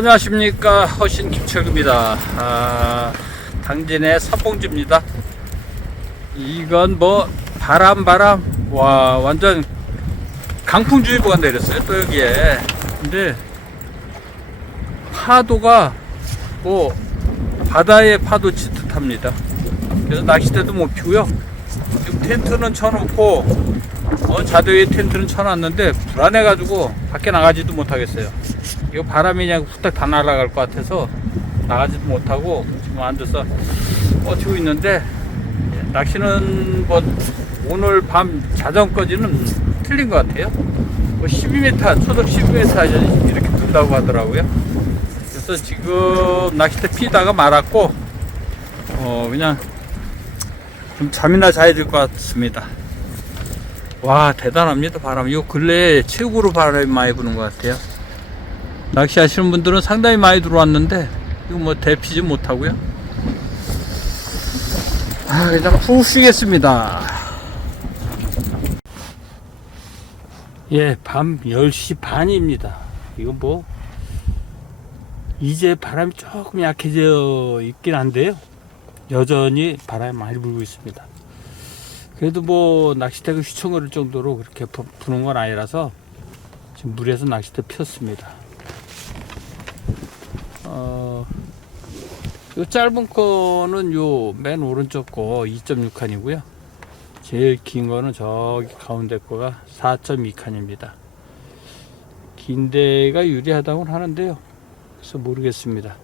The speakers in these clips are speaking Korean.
안녕하십니까, 허신 김철구입니다. 당진의 선봉지입니다. 이건 뭐 바람 와 완전 강풍주의보가 내렸어요 또 여기에. 근데 파도가 뭐 바다의 파도 치듯 합니다. 그래서 낚싯대도 못 피고요. 지금 텐트는 쳐놓고 자대 위에 텐트는 쳐놨는데 불안해가지고 밖에 나가지도 못하겠어요. 이거 바람이 그냥 후딱 다 날아갈 것 같아서 나가지도 못하고 지금 앉아서 버티고 있는데, 낚시는 뭐 오늘 밤 자정까지는 틀린 것 같아요. 뭐 12m, 초속 12m 이렇게 든다고 하더라고요. 그래서 지금 낚싯대 피다가 말았고 그냥 좀 잠이나 자야 될 것 같습니다. 와, 대단합니다. 바람. 이 근래에 최고로 바람이 많이 부는 것 같아요. 낚시하시는 분들은 상당히 많이 들어왔는데 이거 뭐 대피지 못하고요. 그냥 푹 쉬겠습니다. 예, 밤 10시 반입니다. 이거 뭐 이제 바람이 조금 약해져 있긴 한데요, 여전히 바람이 많이 불고 있습니다. 그래도 뭐 낚싯대가 휘청거릴 정도로 그렇게 부는 건 아니라서 지금 물에서 낚싯대 폈습니다. 요 짧은 거는 요 맨 오른쪽 거 2.6칸이고요. 제일 긴 거는 저기 가운데 거가 4.2칸입니다. 긴 데가 유리하다고는 하는데요, 그래서 모르겠습니다.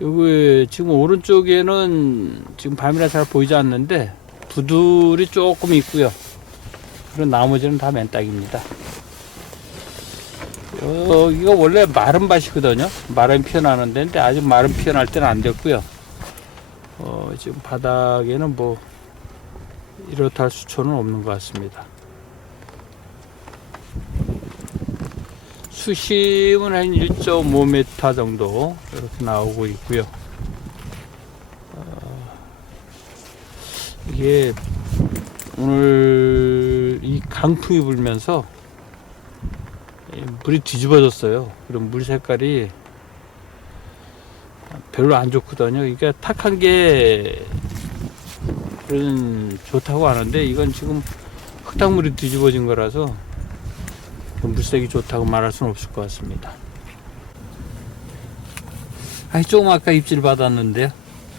여기 지금 오른쪽에는 지금 밤이라 잘 보이지 않는데 부들이 조금 있고요. 그리고 나머지는 다 맨딱입니다. 여기가 원래 마른 밭이거든요. 마른 피어나는 데인데 아직 마른 피어날 때는 안 됐고요. 지금 바닥에는 뭐 이렇다 할 수초는 없는 것 같습니다. 수심은 한 1.5m 정도 이렇게 나오고 있고요. 이게 오늘 이 강풍이 불면서 물이 뒤집어졌어요. 그럼 물 색깔이 별로 안 좋거든요. 이게 탁한 게 좋다고 하는데 이건 지금 흙탕물이 뒤집어진 거라서 물색이 좋다고 말할 수는 없을 것 같습니다. 조금 아까 입질 받았는데요,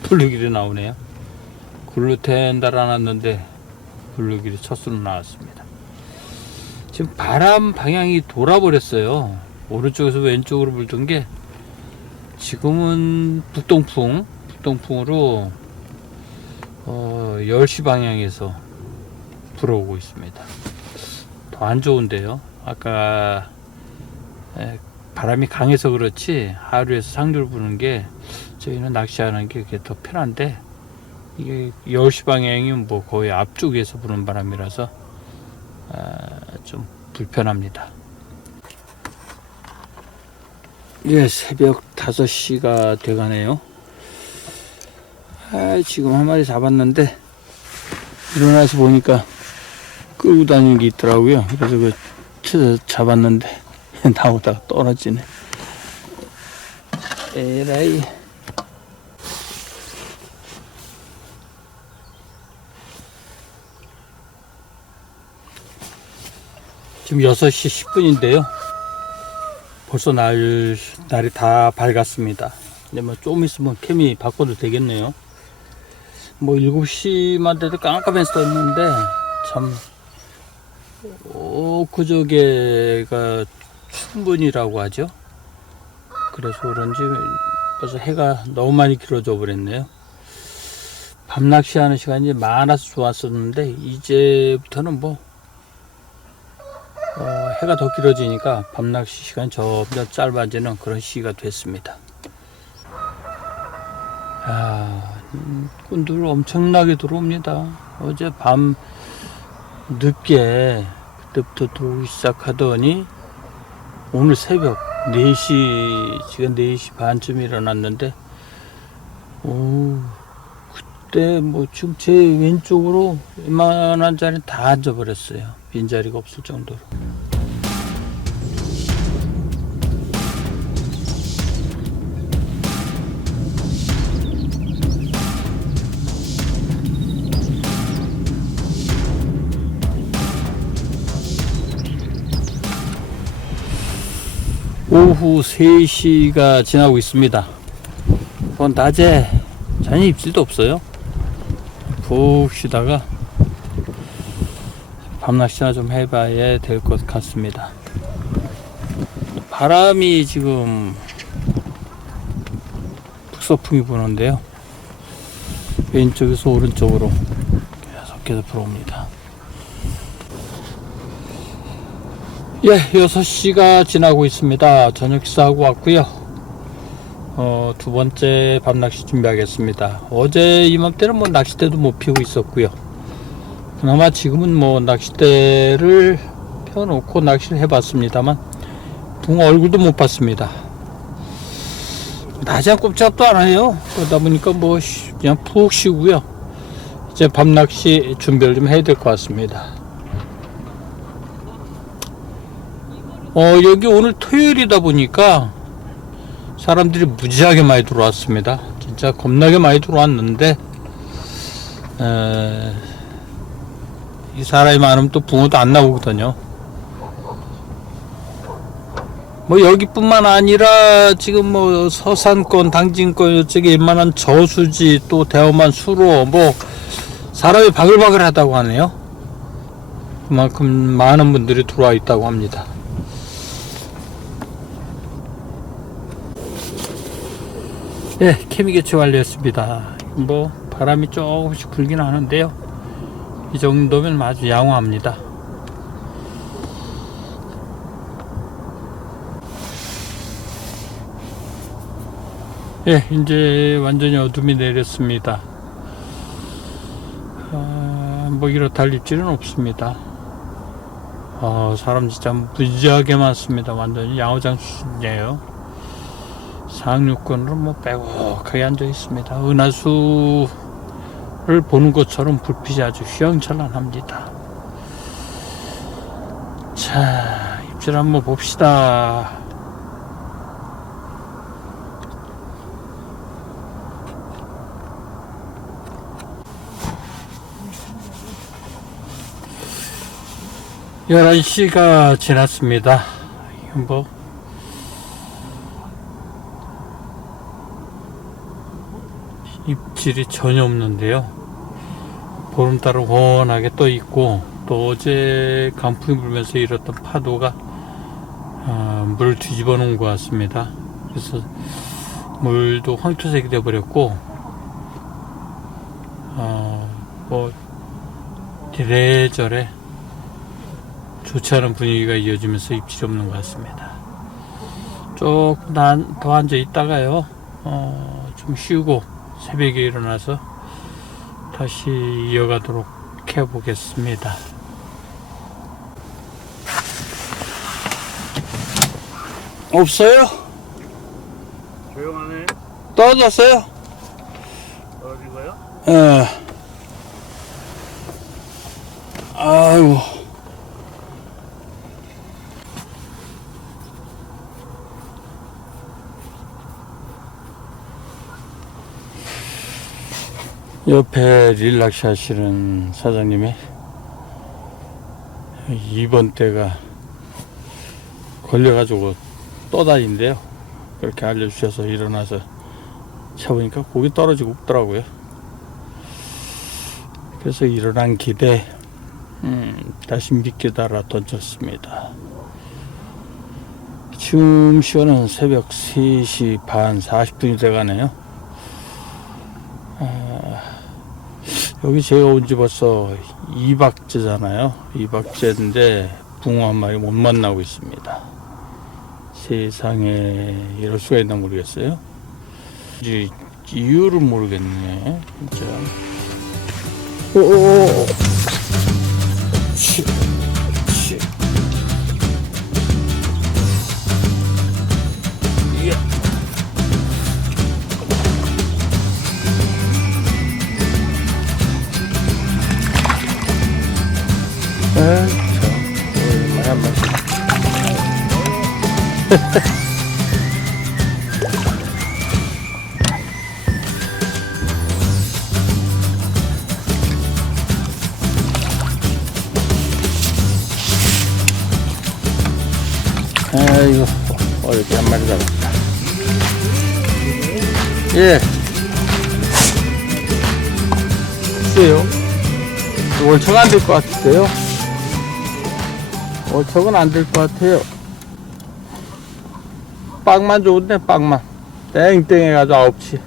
블루길이 나오네요. 글루텐 달아놨는데 블루길이 첫 수는 나왔습니다. 지금 바람 방향이 돌아버렸어요. 오른쪽에서 왼쪽으로 불던 게 지금은 북동풍으로 10시 방향에서 불어오고 있습니다. 더 안 좋은데요. 아까 바람이 강해서 그렇지 하루에서 상주를 부는 게 저희는 낚시하는 게 더 편한데, 이게 10시 방향이 뭐 거의 앞쪽에서 부는 바람이라서 좀 불편합니다. 예, 새벽 5시가 돼가네요. 지금 한 마리 잡았는데 일어나서 보니까 끌고 다니는 게 있더라고요. 그래서 잡았는데 나오다가 떨어지네. 에라이. 지금 6시 10분인데요. 벌써 날이 다 밝았습니다. 근데 뭐 좀 있으면 캠이 바꿔도 되겠네요. 뭐 7시만 돼도 깜깜했었는데 참 그저께가 춘분이라고 하죠. 그래서 그런지 벌써 해가 너무 많이 길어져 버렸네요. 밤 낚시하는 시간이 많아서 좋았었는데 이제부터는 뭐 해가 더 길어지니까 밤낚시 시간이 점점 짧아지는 그런 시기가 됐습니다. 꾼들 엄청나게 들어옵니다. 어제 밤 늦게 그때부터 들어오기 시작하더니 오늘 새벽 4시, 지금 4시 반쯤 일어났는데 그때 뭐 지금 제 왼쪽으로 이만한 자리 다 앉아버렸어요. 빈자리가 없을 정도로. 오후 3시가 지나고 있습니다. 낮에 전혀 입질도 없어요. 푹 쉬다가 밤낚시나 좀 해봐야 될 것 같습니다. 바람이 지금 북서풍이 부는데요, 왼쪽에서 오른쪽으로 계속해서 불어옵니다. 예, 6시가 지나고 있습니다. 저녁 식사하고 왔고요. 두 번째 밤낚시 준비하겠습니다. 어제 이맘때는 뭐 낚싯대도 못 피우고 있었고요. 그나마 지금은 뭐 낚싯대를 펴놓고 낚시를 해봤습니다만 붕어 얼굴도 못 봤습니다. 낮에 꼼짝도 안 해요. 그러다 보니까 뭐 그냥 푹 쉬고요. 이제 밤낚시 준비를 좀 해야 될 것 같습니다. 여기 오늘 토요일이다 보니까 사람들이 무지하게 많이 들어왔습니다. 진짜 겁나게 많이 들어왔는데, 이 사람이 많으면 또 붕어도 안 나오거든요. 뭐 여기뿐만 아니라 지금 뭐 서산권, 당진권 이쪽에 웬만한 저수지, 또 대엄한 수로 뭐 사람이 바글바글 하다고 하네요. 그만큼 많은 분들이 들어와 있다고 합니다. 예, 케미 개체 완료했습니다. 뭐 바람이 조금씩 불긴 하는데요, 이 정도면 아주 양호합니다. 예, 이제 완전히 어둠이 내렸습니다. 뭐 이렇다 할 입질은 없습니다. 사람 진짜 무지하게 많습니다. 완전히 양어장 수준이에요. 상류권으로 뭐 빼곡하게 앉아 있습니다. 은하수를 보는 것처럼 불빛이 아주 휘황찬란합니다. 자, 입질 한번 봅시다. 열한 시가 지났습니다. 뭐 입질이 전혀 없는데요, 보름달은 훤하게 떠 있고, 또 어제 강풍이 불면서 일었던 파도가 물을 뒤집어 놓은 것 같습니다. 그래서 물도 황토색이 되어 버렸고, 뭐 이래저래 좋지 않은 분위기가 이어지면서 입질이 없는 것 같습니다. 조금 더 앉아 있다가요, 좀 쉬고 새벽에 일어나서 다시 이어가도록 해보겠습니다. 없어요? 조용하네. 떨어졌어요? 떨어진 거요? 예. 아이고. 옆에 릴락시 하시는 사장님이 이번 때가 걸려가지고 떠다닌대요. 그렇게 알려주셔서 일어나서 쳐보니까 고기 떨어지고 없더라고요. 그래서 일어난 기대 다시 미끼 달아 던졌습니다. 지금 시간은 새벽 3시 반 40분이 돼가네요. 여기 제가 온 지 벌써 2박째잖아요. 2박째인데 붕어 한 마리 못 만나고 있습니다. 세상에 이럴 수가 있나 모르겠어요. 이유를 모르겠네, 진짜. 오오오. 얼마나 맛있어. 아이고, 어렵다. 마리 잡았다. 예. 글쎄요. 월척 안 될 것 같은데요. 월척은 안 될 것 같아요. 빵만 좋은데, 빵만. 땡땡 해가지고 9치.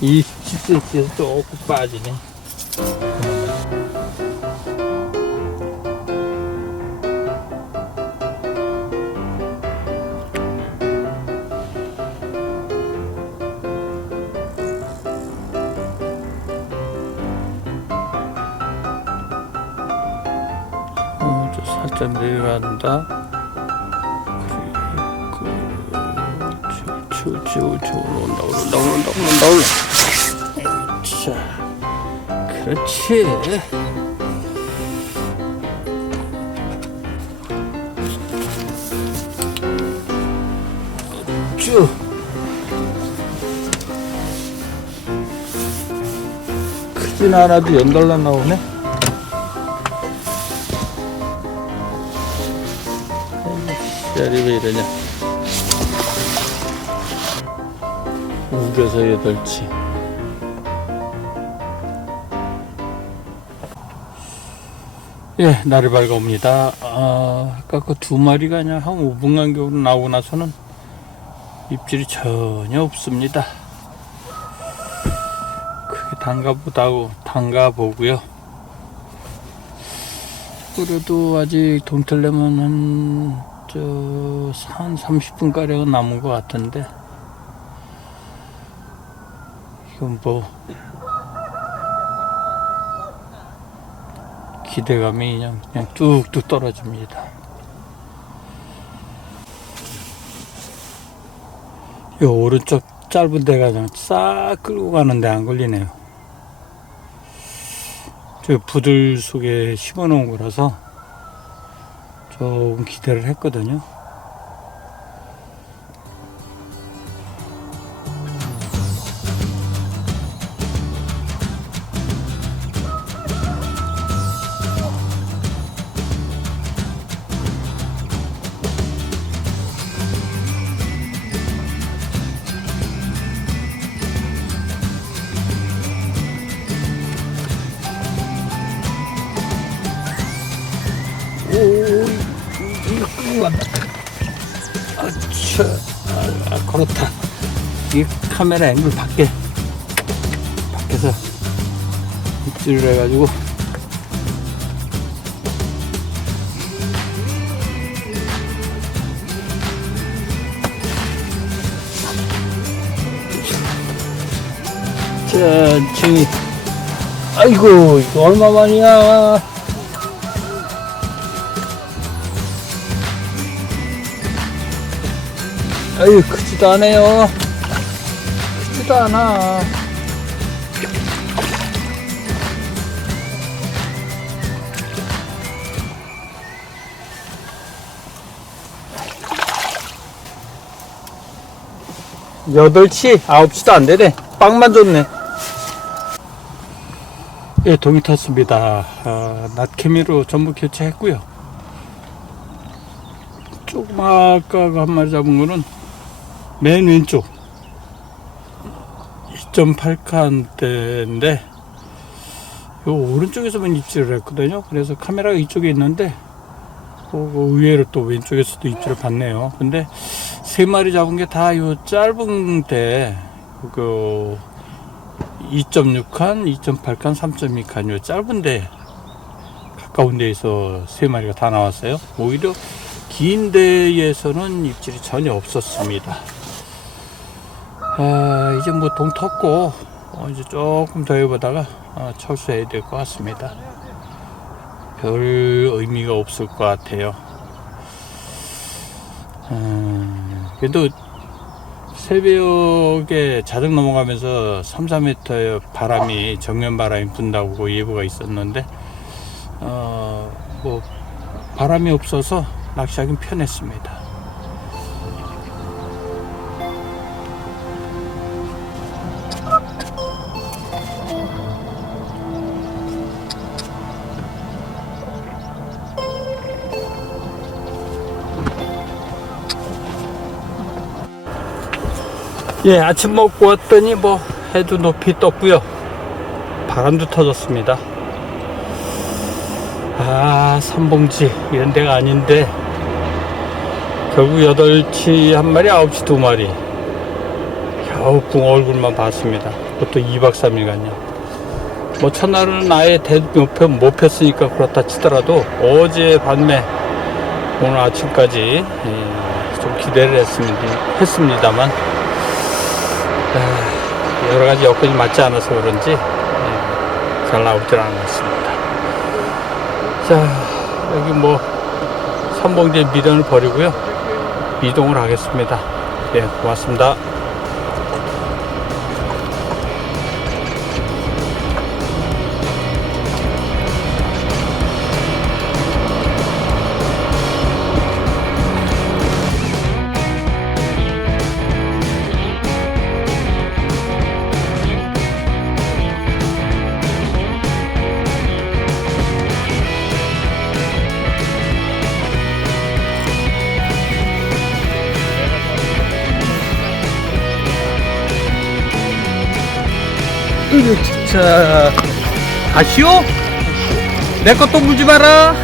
27cm에서 조금 빠지네. 저 살짝 내려간다. 올라온다. 자, 그렇지. 쭉. 크진 않아도 연달라 나오네. 짤이 왜 이러냐. 우겨서 8치. 예, 날이 밝아옵니다. 아까 그 2마리가 그냥 한 5분 간격으로 나오고 나서는 입질이 전혀 없습니다. 크게 담가보고요. 그래도 아직 동틀려면 한 30분가량은 남은 것 같은데, 이건 뭐, 기대감이 그냥 뚝뚝 떨어집니다. 이 오른쪽 짧은 데가 그냥 싹 끌고 가는데 안 걸리네요. 저 부들 속에 심어 놓은 거라서 조금 기대를 했거든요. 이거 끌고 간다. 그렇다. 이 카메라 앵글 밖에서 입질을 해가지고 천천히. 아이고, 이거 얼마만이야. 아유, 크지도 않아요. 크지도 않아. 여덟치, 9치도 안 되네. 빵만 줬네. 예, 동이 탔습니다. 낫케미로 전부 교체했고요. 조금 아까 한 마리 잡은 거는 맨 왼쪽 2.8칸대인데 요 오른쪽에서만 입질을 했거든요. 그래서 카메라가 이쪽에 있는데 의외로 또 왼쪽에서도 입질을 받네요. 근데 3마리 잡은 게 다 요 짧은 데 그 2.6칸, 2.8칸, 3.2칸 요 짧은 데 가까운 데에서 3마리가 다 나왔어요. 오히려 긴 데에서는 입질이 전혀 없었습니다. 이제 뭐 동 텄고 이제 조금 더 해보다가 철수해야 될 것 같습니다. 별 의미가 없을 것 같아요. 그래도 새벽에 자정 넘어가면서 3, 4m 바람이 정면 바람이 분다고 예보가 있었는데 뭐 바람이 없어서 낚시하긴 편했습니다. 예, 아침 먹고 왔더니 뭐 해도 높이 떴고요. 바람도 터졌습니다. 아, 삼봉지 이런 데가 아닌데 결국 8시 한 마리, 9시 두 마리. 겨우 붕어 얼굴만 봤습니다. 그것도 2박 3일간요. 뭐 첫날은 아예 못 폈으니까 그렇다 치더라도 어제 밤에 오늘 아침까지 좀 기대를 했습니다만 여러 가지 여건이 맞지 않아서 그런지 잘 나오질 않은 것 같습니다. 자, 여기 뭐 삼봉제 미련을 버리고요, 이동을 하겠습니다. 예, 고맙습니다. 이거 진짜 다시오? 내 것도 물지 마라.